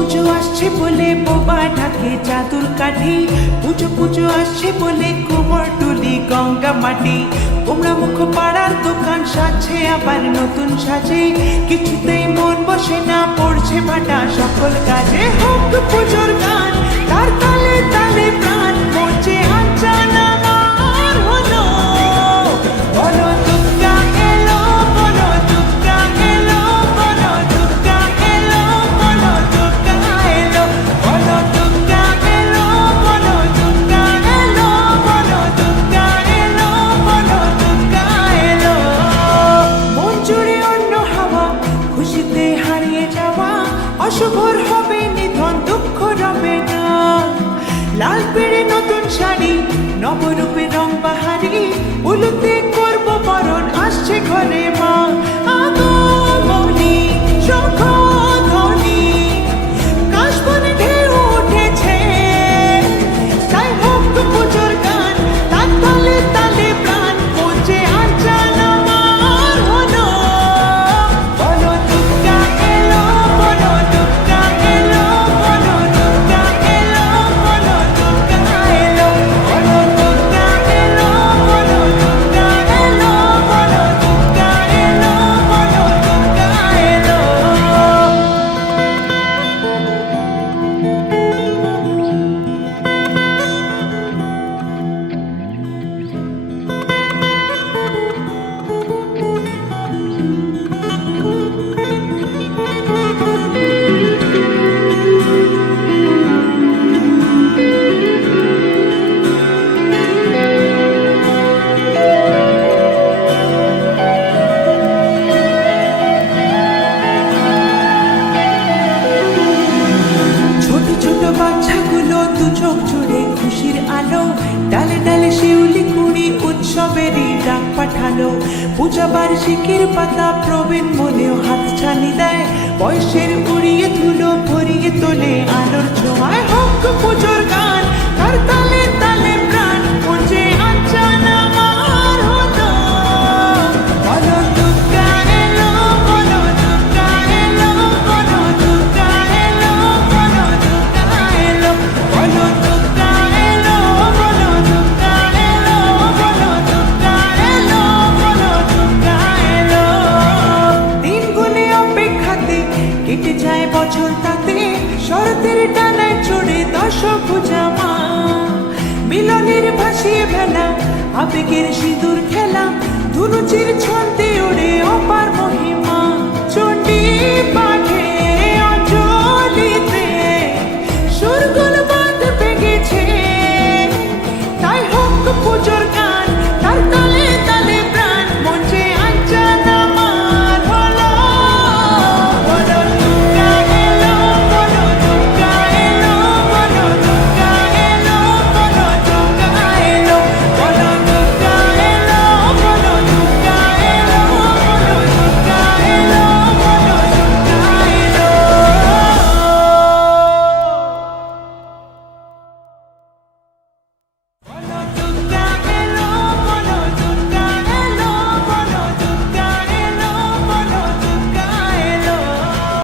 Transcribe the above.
পুজো আসছে বলে বোবা ঢাকে চাদুর কাঠি। পুজো পুজো আসছে বলে কোমর টুলি গঙ্গা মাটি। কোমরা মুখ পাড়ার দোকান সাজছে, আবার নতুন সাজে। কিছুতেই মন বসে না, পড়ছে ভাটা সকল কাজে। হোক পুজোর গান, তার তালে তালে প্রাণ অশুভর হবে নিধন দুঃখ রবে না। লাল পেড়ে নতুন শাড়ি নবরূপে পূজা বার্ষিকীর পাতা প্রবীণ মনেও হাত ছানি দেয়। বয়সের উড়িয়ে ধুলো ভরিয়ে তোলে আলোর ছোঁয়ায় হোক পুজোর গান। যায় বছর তাতে। শরতের ডানায় চড়ে দশক জামা। মিলনের ভাসিয়ে ভেলা আবেগের সিঁদুর খেলা। ধুনুচির ছন্দে ওড়ে অপার